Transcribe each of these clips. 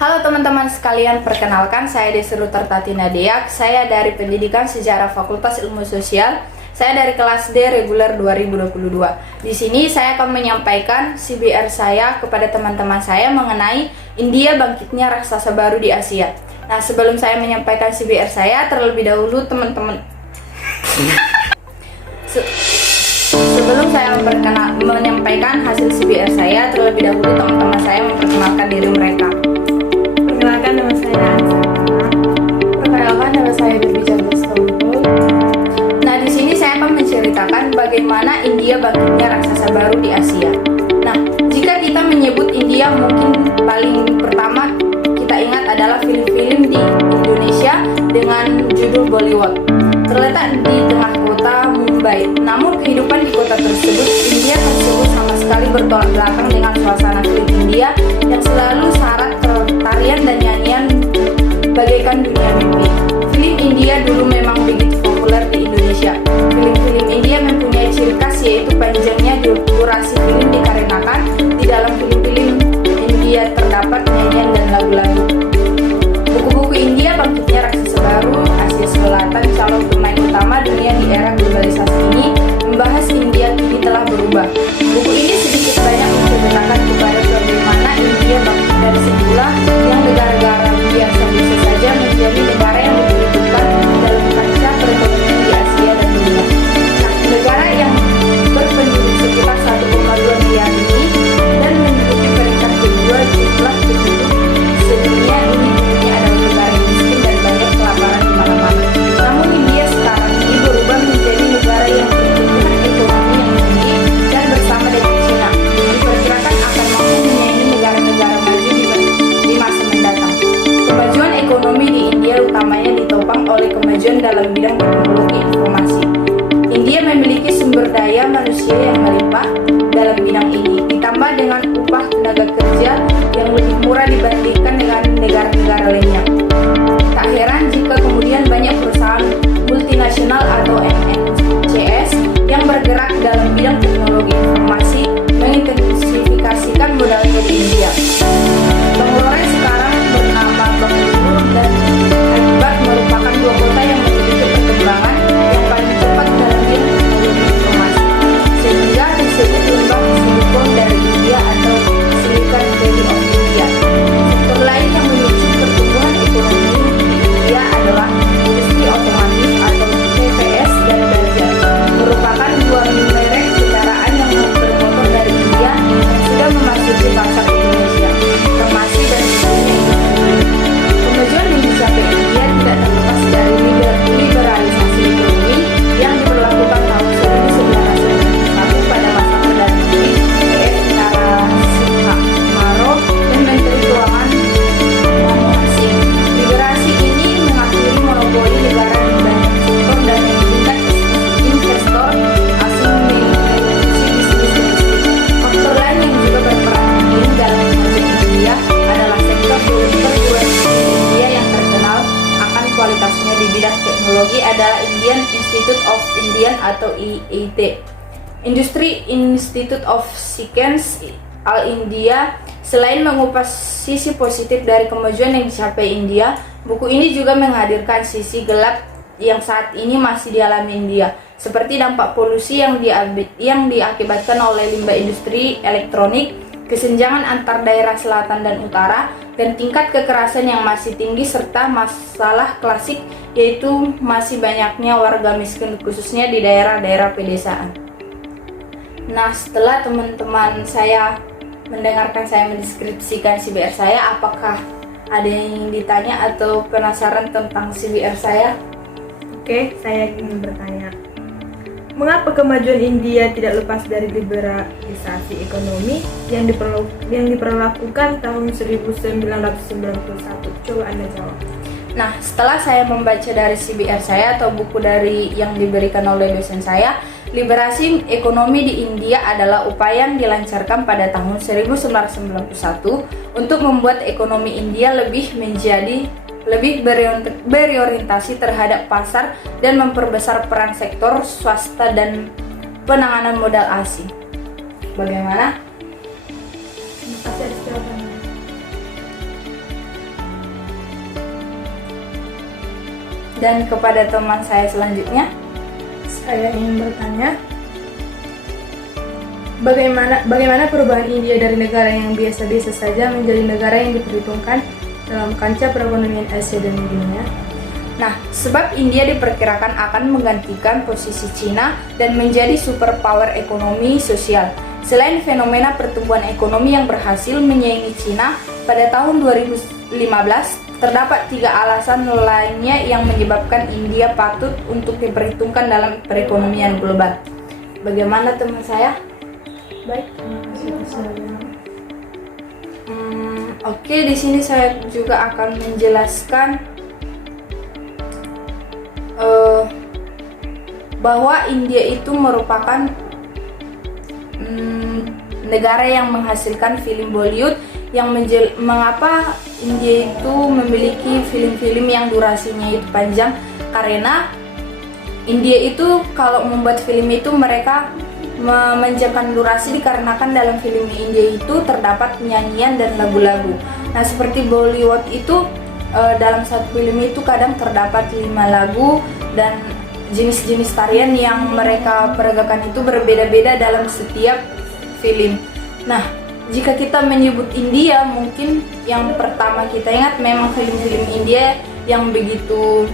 Halo teman-teman sekalian, perkenalkan saya Desi Rutartati Nadia. Saya dari Pendidikan Sejarah Fakultas Ilmu Sosial. Saya dari kelas D reguler 2022. Di sini saya akan menyampaikan CBR saya kepada teman-teman saya mengenai India bangkitnya raksasa baru di Asia. Nah, sebelum saya menyampaikan CBR saya, terlebih dahulu teman-teman sebelum saya menyampaikan hasil CBR saya, terlebih dahulu teman-teman saya memperkenalkan diri mereka. Perkenalkan, nama saya Ansa. Perkenalkan, nama saya Berbicara Istanbul. Nah, di sini saya akan menceritakan bagaimana India bangkitnya raksasa baru di Asia. Nah, jika kita menyebut India, mungkin paling pertama kita ingat adalah film-film di Indonesia dengan judul Bollywood. Terletak di tengah kota Mumbai. Namun kehidupan di kota tersebut, India tersebut sama sekali bertolak belakang dengan suasana film India yang selalu syarat tarian dan nyanyian bagaikan dunia mimpi. Film India dulu memang begitu populer di Indonesia. Film-film India mempunyai ciri khas yaitu panjangnya durasi film dikarenakan di dalam film-film India terdapat nyanyian dan lagu-lagu. Buku-buku India bangkitnya raksasa baru Asia Selatan, calon pemain utama dunia di era globalisasi ini membahas India kini telah berubah. Buku ini sedikit banyak menceritakan kepada bagaimana India bangkit dari semula yang negara-negara biasa-biasa saja menjadi negara yang dibutuhkan dalam kancah perekonomian di Asia dan dunia. Nah, negara yang berpenduduk sekitar 1,2 miliar ini dan menduduki peringkat kedua jumlah penduduk sedunia ini dulunya adalah negara yang miskin dan banyak kelaparan di mana-mana. Namun India sekarang ini berubah menjadi negara yang pertumbuhan ekonomi yang tinggi dan bersama dengan China diperkirakan akan mampu menyaingi negara-negara maju di masa mendatang. Kemajuan ekonomi di India utamanya ditopang oleh kemajuan dalam bidang teknologi informasi. India memiliki sumber daya manusia yang melimpah dalam bidang ini, ditambah dengan upah tenaga kerja yang lebih murah dibandingkan dengan negara-negara lainnya. Tak heran jika kemudian banyak perusahaan multinasional atau MNCs yang bergerak dalam bidang teknologi informasi mengintensifikasikan modalnya di India. Bangalore sekarang bernama Bangalore dan Hyderabad merupakan dua kota yang memiliki perkembangan yang paling cepat dalam bidang teknologi informasi, sehingga disebut lembah silikon dari India atau Silicon Valley of India. Sektor lain yang memicu pertumbuhan ekonomi di India adalah industri otomotif atau TVS dan Bajaj, merupakan dua merek kendaraan yang bermotor dari India yang sudah memasuki pasar Indonesia, termasuk dari dunia ekonomi. Kemajuan yang dicapai India tidak terlepas dari liberalisasi ekonomi yang diberlakukan tahun 1991 pada masa Perdana Menteri E.F. Narasimha Rao dan Menteri Keuangan Manmohan Singh. Liberasi ini mengakhiri monopoli negara di banyak sektor dan mengizinkan investor asing mengeksekusi bisnis domestik. Faktor lain yang juga berperan penting dalam kemajuan India adalah sektor perguruan tinggi India yang terkenal akan kualitasnya di bidang teknologi adalah Indian Institute of Indian atau IIT. Industri Institute of Science All India. Selain mengupas sisi positif dari kemajuan yang dicapai India, buku ini juga menghadirkan sisi gelap yang saat ini masih dialami India, seperti dampak polusi yang diakibatkan oleh limbah industri elektronik, kesenjangan antar daerah selatan dan utara, dan tingkat kekerasan yang masih tinggi, serta masalah klasik yaitu masih banyaknya warga miskin khususnya di daerah-daerah pedesaan. Nah, setelah teman-teman saya mendengarkan saya mendeskripsikan CBR saya, apakah ada yang ditanya atau penasaran tentang CBR saya? Oke, saya ingin bertanya, mengapa kemajuan India tidak lepas dari liberalisasi ekonomi yang diperlakukan tahun 1991? Coba Anda jawab. Nah, setelah saya membaca dari CBR saya atau buku dari yang diberikan oleh dosen saya, liberasi ekonomi di India adalah upaya yang dilancarkan pada tahun 1991 untuk membuat ekonomi India lebih berorientasi terhadap pasar dan memperbesar peran sektor swasta dan penanganan modal asing. Bagaimana? Terima kasih atas jawabannya. Dan kepada teman saya selanjutnya, Saya ingin bertanya, bagaimana perubahan India dari negara yang biasa-biasa saja menjadi negara yang diperhitungkan dalam kancah perekonomian Asia dan dunia? nah, sebab India diperkirakan akan menggantikan posisi Cina dan menjadi superpower ekonomi sosial. Selain fenomena pertumbuhan ekonomi yang berhasil menyaingi Cina pada tahun 2015, terdapat 3 alasan lainnya yang menyebabkan India patut untuk diperhitungkan dalam perekonomian global. Bagaimana teman saya? Baik, terima kasih atas jawabannya. Oke, di sini saya juga akan menjelaskan bahwa India itu merupakan negara yang menghasilkan film Bollywood yang mengapa India itu memiliki film-film yang durasinya itu panjang, karena India itu kalau membuat film itu mereka memanjangkan durasi dikarenakan dalam film India itu terdapat nyanyian dan lagu-lagu. Nah, seperti Bollywood itu dalam satu film itu kadang terdapat 5 lagu dan jenis-jenis tarian yang mereka peragakan itu berbeda-beda dalam setiap film. Nah, jika kita menyebut India, mungkin yang pertama kita ingat memang film-film India yang begitu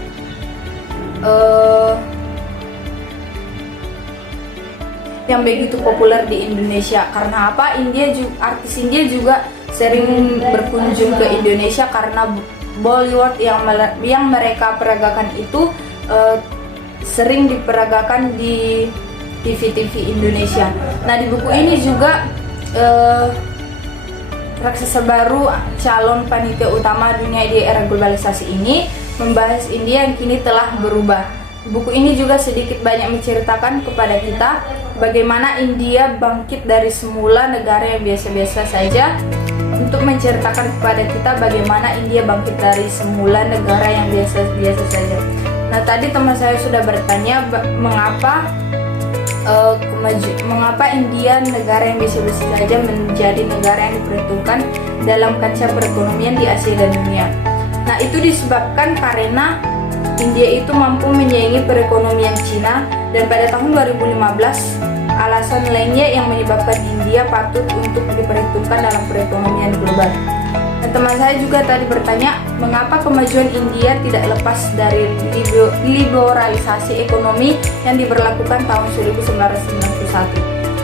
populer di Indonesia. Karena apa? Artis India juga sering berkunjung ke Indonesia karena Bollywood yang mereka peragakan itu sering diperagakan di TV-TV Indonesia. Nah, di buku ini juga raksasa baru calon panitia utama dunia di era globalisasi ini membahas India yang kini telah berubah. Buku ini juga sedikit banyak menceritakan kepada kita bagaimana India bangkit dari semula negara yang biasa-biasa saja, untuk menceritakan kepada kita bagaimana India bangkit dari semula negara yang biasa-biasa saja. Nah, tadi teman saya sudah bertanya mengapa India negara yang biasa-biasa saja menjadi negara yang diperhitungkan dalam kancah perekonomian di Asia dan dunia. Nah, itu disebabkan karena India itu mampu menyaingi perekonomian Cina, dan pada tahun 2015 alasan lainnya yang menyebabkan India patut untuk diperhitungkan dalam perekonomian global. Dan teman saya juga tadi bertanya, mengapa kemajuan India tidak lepas dari liberalisasi ekonomi yang diberlakukan tahun 1991.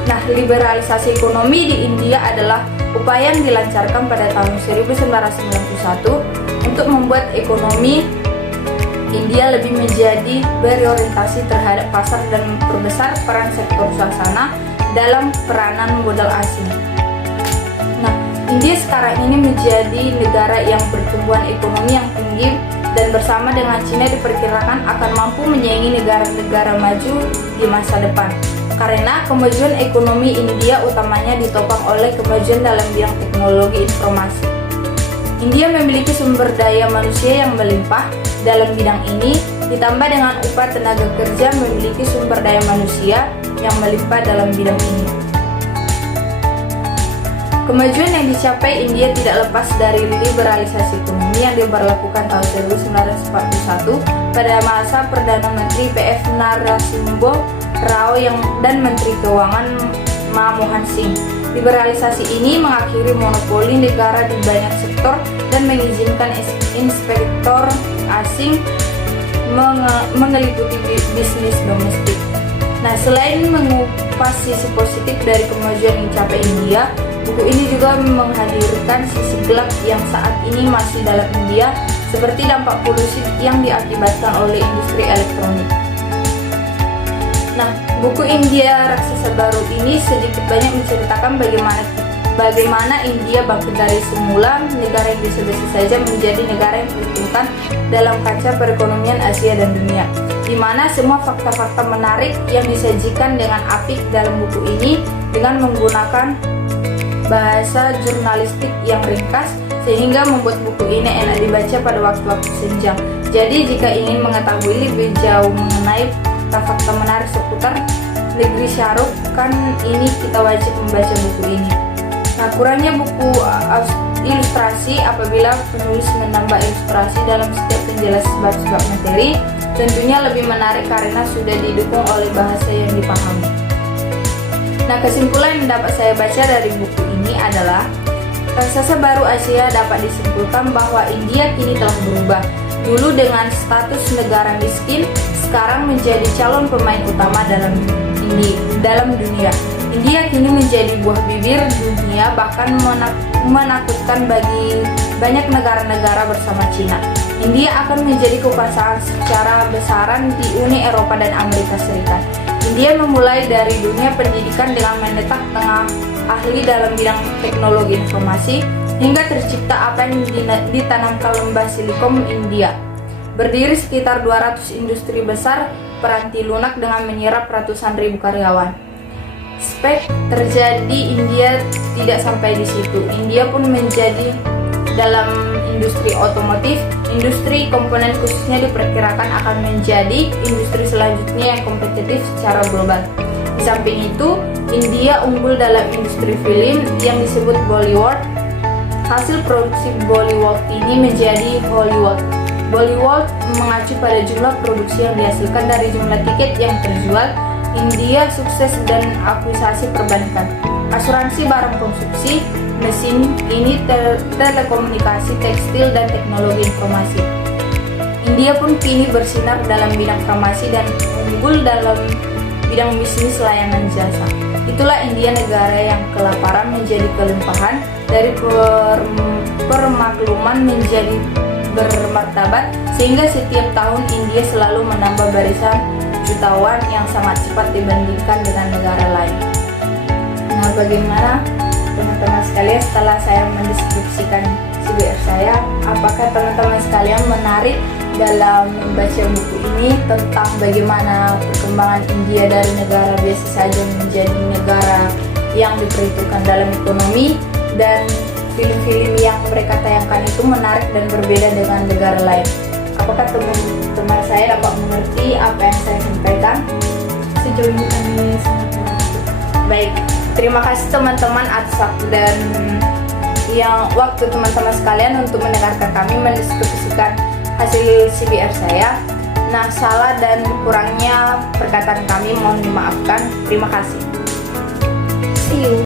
Nah, liberalisasi ekonomi di India adalah upaya yang dilancarkan pada tahun 1991 untuk membuat ekonomi India lebih menjadi berorientasi terhadap pasar dan memperbesar peran sektor swasana dalam peranan modal asing. Nah, India sekarang ini menjadi negara yang pertumbuhan ekonomi yang tinggi dan bersama dengan Cina diperkirakan akan mampu menyaingi negara-negara maju di masa depan. Karena kemajuan ekonomi India utamanya ditopang oleh kemajuan dalam bidang teknologi informasi. India memiliki sumber daya manusia yang melimpah dalam bidang ini, ditambah dengan upah tenaga kerja memiliki sumber daya manusia yang melimpah dalam bidang ini. Kemajuan yang dicapai India tidak lepas dari liberalisasi ekonomi yang diberlakukan tahun 1941 pada masa Perdana Menteri PF Narasimha Rao dan Menteri Keuangan Manmohan Singh. Liberalisasi ini mengakhiri monopoli negara di banyak sektor dan mengizinkan inspektor asing mengeliputi bisnis domestik. Nah, selain mengupas sisi positif dari kemajuan yang dicapai India, buku ini juga menghadirkan sisi gelap yang saat ini masih dalam India, seperti dampak polusi yang diakibatkan oleh industri elektronik. Nah, buku India Raksasa Baru ini sedikit banyak menceritakan bagaimana India bangkit dari semula negara yang biasa-biasa saja menjadi negara yang diperhitungkan dalam kancah perekonomian Asia dan dunia, di mana semua fakta-fakta menarik yang disajikan dengan apik dalam buku ini dengan menggunakan bahasa jurnalistik yang ringkas sehingga membuat buku ini enak dibaca pada waktu-waktu senja. Jadi jika ingin mengetahui lebih jauh mengenai fakta menarik seputar negeri Shah Rukh Khan ini, kita wajib membaca buku ini. Nah, kurangnya buku ilustrasi apabila penulis menambah ilustrasi dalam setiap penjelasan bab-bab materi tentunya lebih menarik karena sudah didukung oleh bahasa yang dipahami. Nah, kesimpulan yang dapat saya baca dari buku ini adalah raksasa baru Asia dapat disimpulkan bahwa India kini telah berubah. Dulu dengan status negara miskin, sekarang menjadi calon pemain utama dalam dunia. India kini menjadi buah bibir dunia, bahkan menakutkan bagi banyak negara-negara bersama Cina. India akan menjadi kekuasaan secara besaran di Uni Eropa dan Amerika Serikat. India memulai dari dunia pendidikan dengan mendetak tengah ahli dalam bidang teknologi informasi, hingga tercipta apa yang ditanamkan lembah Silikon India. Berdiri sekitar 200 industri besar peranti lunak dengan menyerap ratusan ribu karyawan. Spek terjadi India tidak sampai di situ. India pun menjadi dalam industri otomotif, industri komponen khususnya diperkirakan akan menjadi industri selanjutnya yang kompetitif secara global. Di samping itu, India unggul dalam industri film yang disebut Bollywood. Hasil produksi Bollywood ini menjadi Hollywood. Bollywood mengacu pada jumlah produksi yang dihasilkan dari jumlah tiket yang terjual. India sukses dan akuisisi perbankan, asuransi barang konsumsi, mesin ini telekomunikasi, tekstil, dan teknologi informasi. India pun kini bersinar dalam bidang farmasi dan unggul dalam bidang bisnis layanan jasa. Itulah India, negara yang kelaparan menjadi kelimpahan, dari permakluman menjadi bermartabat, sehingga setiap tahun India selalu menambah barisan jutawan yang sangat cepat dibandingkan dengan negara lain. Nah, bagaimana teman-teman sekalian setelah saya mendeskripsikan CBR saya, apakah teman-teman sekalian menarik dalam membaca buku ini tentang bagaimana perkembangan India dari negara biasa saja menjadi negara yang diperhitungkan dalam ekonomi, dan film-film yang mereka tayangkan itu menarik dan berbeda dengan negara lain? Apakah teman-teman saya dapat mengerti apa yang saya sampaikan? Sejauh ini kami sangat mengerti. Baik, terima kasih teman-teman atas waktu dan waktu teman-teman sekalian untuk mendengarkan kami mendiskusikan hasil CBR saya. Nah, salah dan kurangnya perkataan kami mohon dimaafkan. Terima kasih. See you.